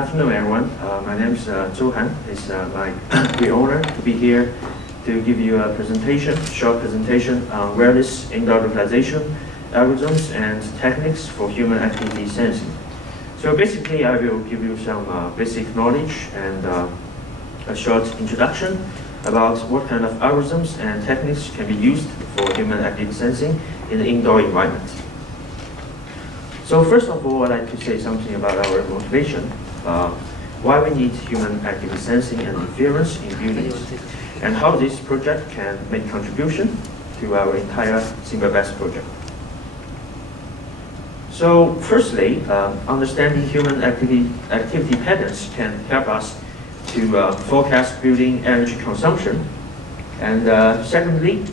Good afternoon, everyone. My name is Zou Han. It's my great honor to be here to give you a short presentation on wireless indoor localization algorithms and techniques for human activity sensing. So basically, I will give you some basic knowledge and a short introduction about what kind of algorithms and techniques can be used for human activity sensing in the indoor environment. So first of all, I'd like to say something about our motivation, why we need human activity sensing and inference in buildings, and how this project can make contribution to our entire SimbaBest project. So firstly, understanding human activity patterns can help us to forecast building energy consumption. And secondly,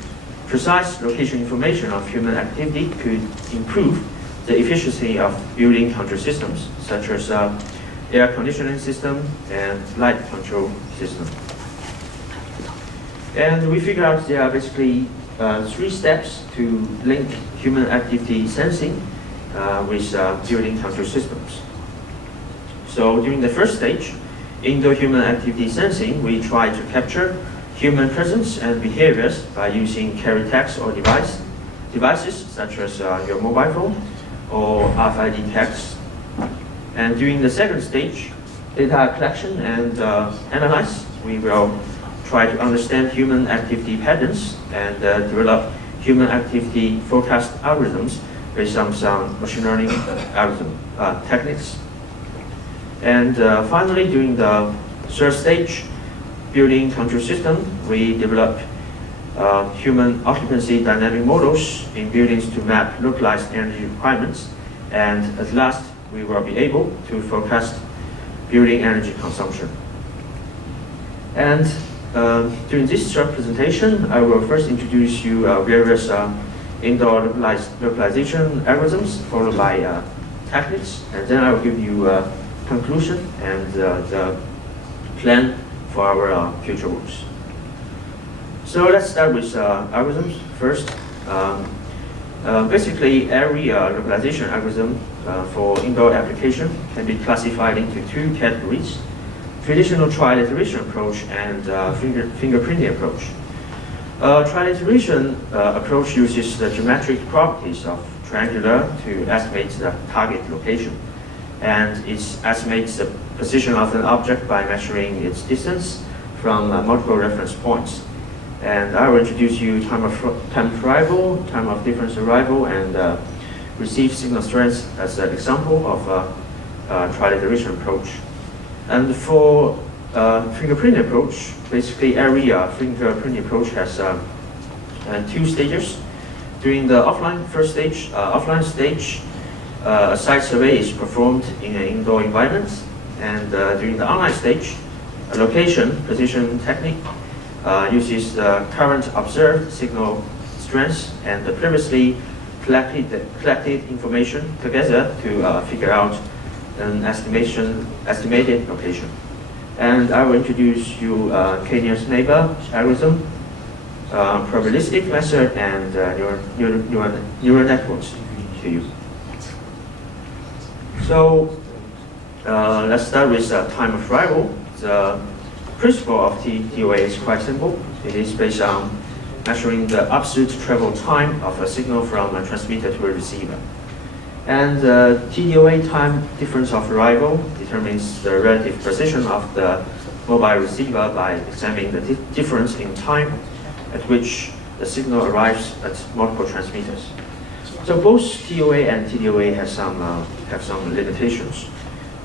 precise location information of human activity could improve the efficiency of building control systems, such as air conditioning system and light control system. And we figured out there are basically 3 steps to link human activity sensing with building control systems. So during the first stage, indoor human activity sensing, we try to capture human presence and behaviors by using carry tags or devices such as your mobile phone or RFID tags. And during the second stage, data collection and analyze, we will try to understand human activity patterns and develop human activity forecast algorithms based on some machine learning techniques. And finally, during the third stage, building control system, we develop human occupancy dynamic models in buildings to map localized energy requirements. And at last, we will be able to forecast building energy consumption. And during this short presentation, I will first introduce you various indoor localization algorithms, followed by techniques, and then I will give you a conclusion and the plan for our future works. So let's start with algorithms first. Basically, every localization algorithm for indoor application can be classified into 2 categories: traditional trilateration approach and fingerprinting approach. Trilateration approach uses the geometric properties of triangular to estimate the target location, and it estimates the position of an object by measuring its distance from multiple reference points. And I will introduce you time of arrival, time of difference arrival, and receive signal strength as an example of trilateration approach. And for fingerprint approach, basically every fingerprint approach has 2 stages. During the offline stage, a site survey is performed in an indoor environment, and during the online stage, a location position technique uses the current observed signal strength and the previously collected information together to figure out an estimated location. And I will introduce you k-nearest neighbor algorithm, probabilistic method, and neural networks to you. So let's start with time of arrival. The principle of TOA is quite simple. It is based on measuring the absolute travel time of a signal from a transmitter to a receiver. And the TDOA, time difference of arrival, determines the relative position of the mobile receiver by examining the difference in time at which the signal arrives at multiple transmitters. So both TOA and TDOA have some limitations.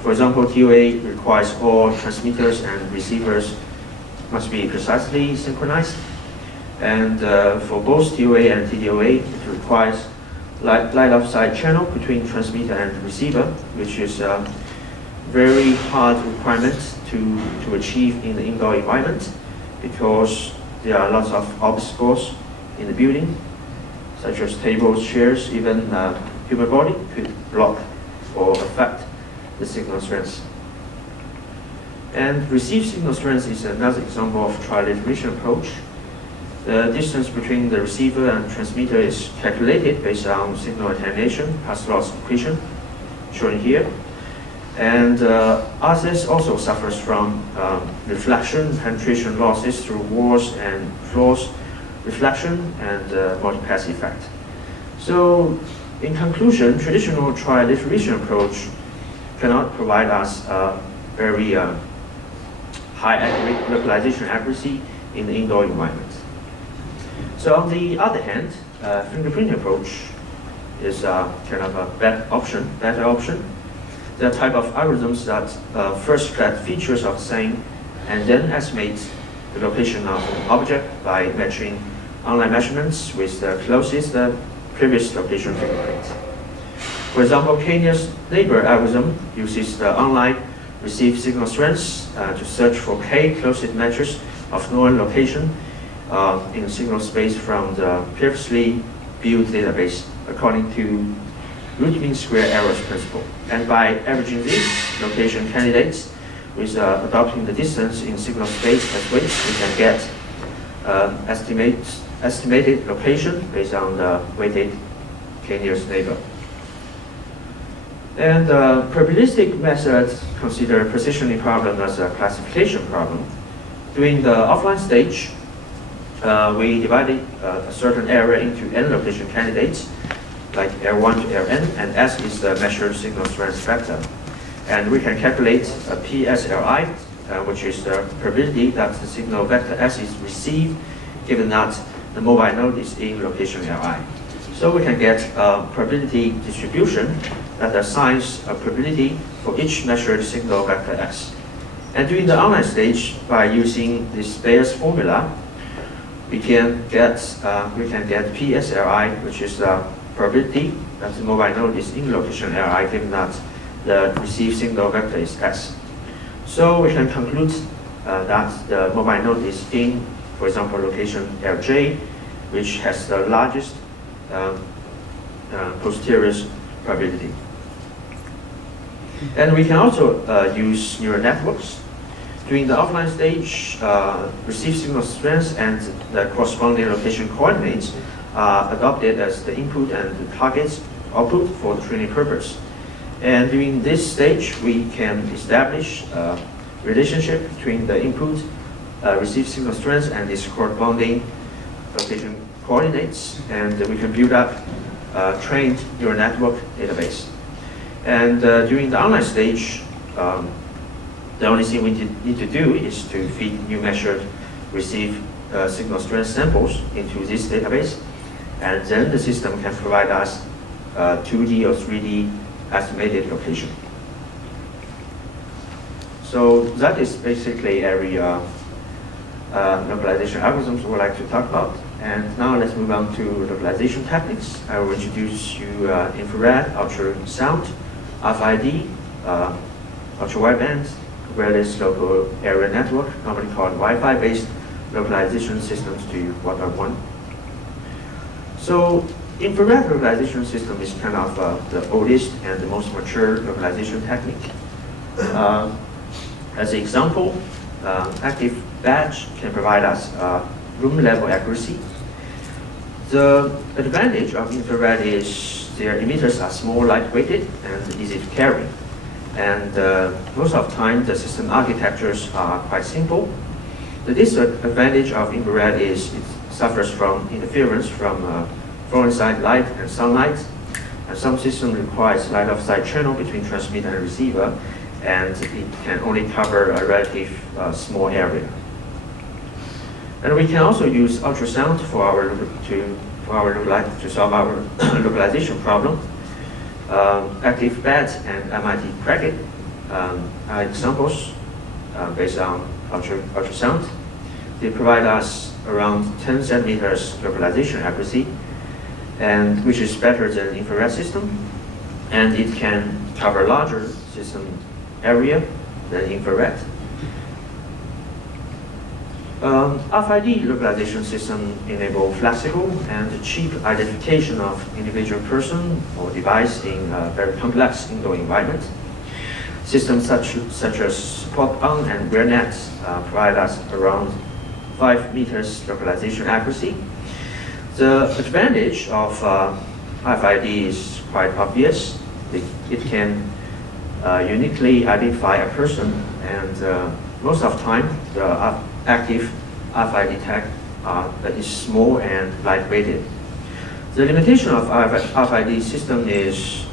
For example, TOA requires all transmitters and receivers must be precisely synchronized. And for both TOA and TDOA, it requires light of sight channel between transmitter and receiver, which is a very hard requirement to achieve in the indoor environment, because there are lots of obstacles in the building, such as tables, chairs, even human body could block or affect the signal strength. And received signal strength is another example of trilateration approach. The distance between the receiver and transmitter is calculated based on signal attenuation, pass loss equation, shown here. And RCS also suffers from reflection, penetration losses through walls and floors, reflection, and multipass effect. So, in conclusion, traditional tri-iteration approach cannot provide us very high localization accuracy in the indoor environment. So on the other hand, fingerprinting approach is kind of a better option. The type of algorithms that first collect features of the same and then estimate the location of an object by matching online measurements with the closest previous location fingerprint. For example, Kenya's neighbor algorithm uses the online received signal strengths to search for K closest matches of known location in signal space from the previously built database according to root mean square errors principle. And by averaging these location candidates with adopting the distance in signal space as weights, we can get estimated location based on the weighted K-nearest neighbor. And probabilistic methods consider positioning problem as a classification problem. During the offline stage, we divided a certain area into n location candidates, like R1 to Rn, and S is the measured signal strength factor. And we can calculate a PSLI, which is the probability that the signal vector S is received, given that the mobile node is in location Li. So we can get a probability distribution that assigns a probability for each measured signal vector S. And during the online stage, by using this Bayes formula, we can get PSLI, which is the probability that the mobile node is in location Li, given that the received signal vector is S. So we can conclude that the mobile node is in, for example, location Lj, which has the largest posterior probability. And we can also use neural networks. During the offline stage, received signal strength and the corresponding location coordinates are adopted as the input and the target output for the training purpose. And during this stage, we can establish a relationship between the input, received signal strength, and its corresponding location coordinates, and we can build up a trained neural network database. And during the online stage, the only thing we need to do is to feed new measured received signal strength samples into this database, and then the system can provide us 2D or 3D estimated location. So that is basically every localization algorithms we would like to talk about. And now let's move on to localization techniques. I will introduce you infrared, ultrasound, RFID, ultra-wideband, wireless local area network, normally called Wi-Fi based localization systems to 1.1. So infrared localization system is kind of the oldest and the most mature localization technique. As an example, active badge can provide us room level accuracy. The advantage of infrared is their emitters are small, lightweighted, and easy to carry. And most of the time, the system architectures are quite simple. The disadvantage of infrared is it suffers from interference from fluorescent light and sunlight. And some systems requires light of sight channel between transmitter and receiver, and it can only cover a relative small area. And we can also use ultrasound to solve our localization problem. Active beds and MIT Crackit are examples based on ultrasound. They provide us around 10 centimeters localization accuracy, and which is better than infrared system, and it can cover larger system area than infrared. RFID localization system enable flexible and cheap identification of individual person or device in a very complex indoor environment. Systems such as pop-on and RearNet provide us around 5 meters localization accuracy. The advantage of RFID is quite obvious. It can uniquely identify a person, and most of the time, the active RFID tag is small and lightweighted. The limitation of RFID system is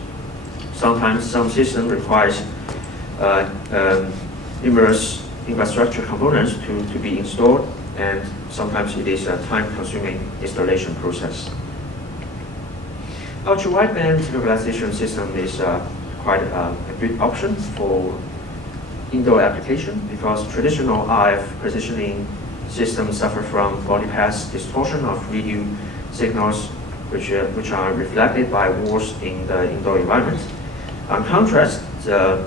sometimes some system requires numerous infrastructure components to be installed, and sometimes it is a time-consuming installation process. Ultra-wideband localization system is quite a good option for indoor application because traditional RF positioning systems suffer from body path distortion of radio signals which are reflected by walls in the indoor environment. On contrast, the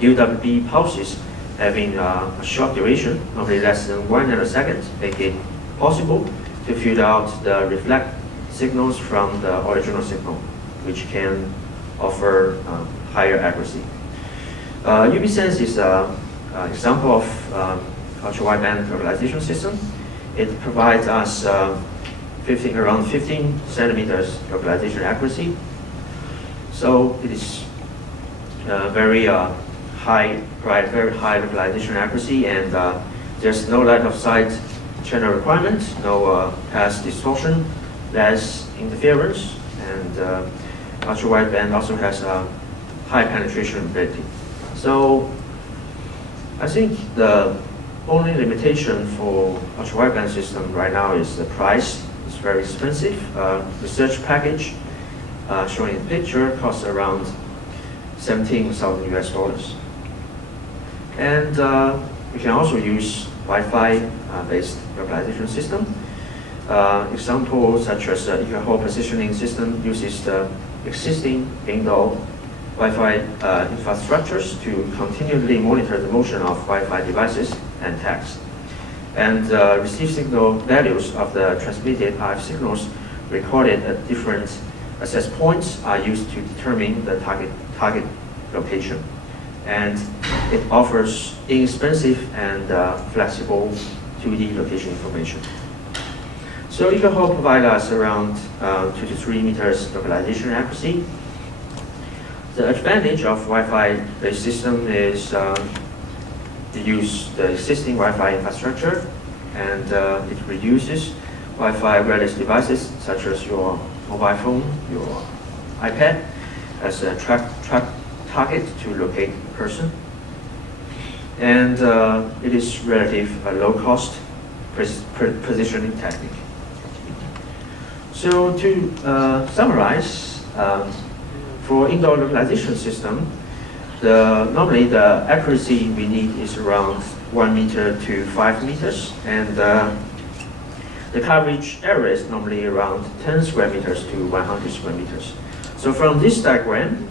UWB pulses having a short duration, normally less than 1 nanosecond, make it possible to filter out the reflect signals from the original signal, which can offer higher accuracy. UBSense is an example of ultra-wideband localization system. It provides us around 15 centimeters localization accuracy. So it is very high localization accuracy, and there's no line of sight channel requirement, no path distortion, less interference, and ultra-wideband also has a high penetration ability. So I think the only limitation for ultra-wideband system right now is the price. It's very expensive. Research package shown in the picture costs around 17,000 US dollars. And we can also use Wi-Fi based localization system. Examples such as the EcoHall positioning system uses the existing indoor Wi-Fi infrastructures to continually monitor the motion of Wi-Fi devices and tags. And receive signal values of the transmitted RF signals recorded at different access points are used to determine the target location. And it offers inexpensive and flexible 2D location information. So EcoHall provides us around 2 to 3 meters localization accuracy. The advantage of Wi-Fi based system is to use the existing Wi-Fi infrastructure, and it reduces Wi-Fi wireless devices such as your mobile phone, your iPad, as a target to locate a person. And it is relative low cost positioning technique. So to summarize, for indoor localization system, normally the accuracy we need is around 1 meter to 5 meters, and the coverage area is normally around 10 square meters to 100 square meters. So from this diagram,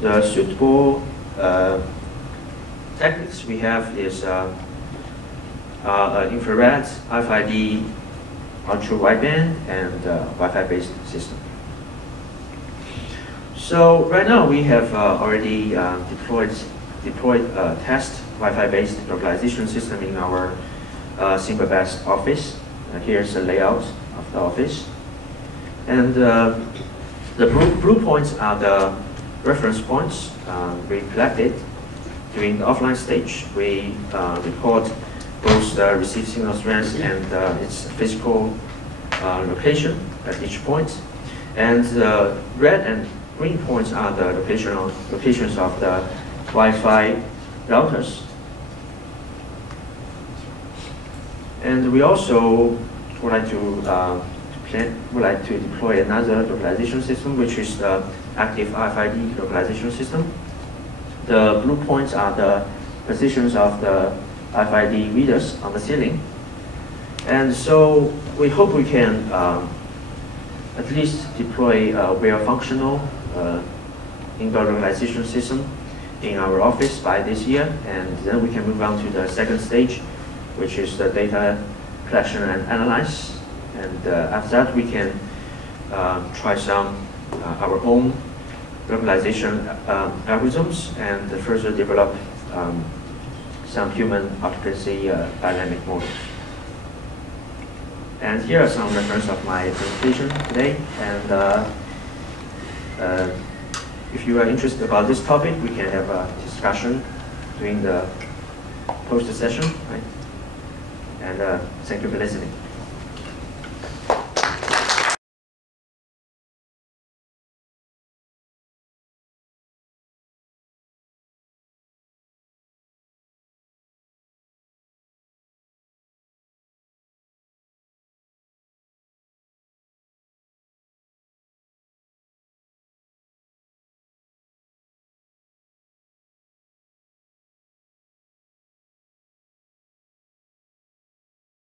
the suitable techniques we have is infrared, RFID, ultra-wideband, and Wi-Fi based system. So right now we have already deployed test Wi-Fi based localization system in our Singapore-based office. Here's the layout of the office, and the blue points are the reference points we collected during the offline stage. We record both the received signal strength and its physical location at each point. And the red and green points are the locations of the Wi-Fi routers. And we also would like to deploy another localization system, which is the active RFID localization system. The blue points are the positions of the RFID readers on the ceiling. And so we hope we can at least deploy a well-functional indoor localization system in our office by this year, and then we can move on to the second stage, which is the data collection and analyze. And after that, we can try some our own localization algorithms and further develop some human occupancy dynamic models. And here are some references of my presentation today. And if you are interested about this topic, we can have a discussion during the post session, right? And thank you for listening.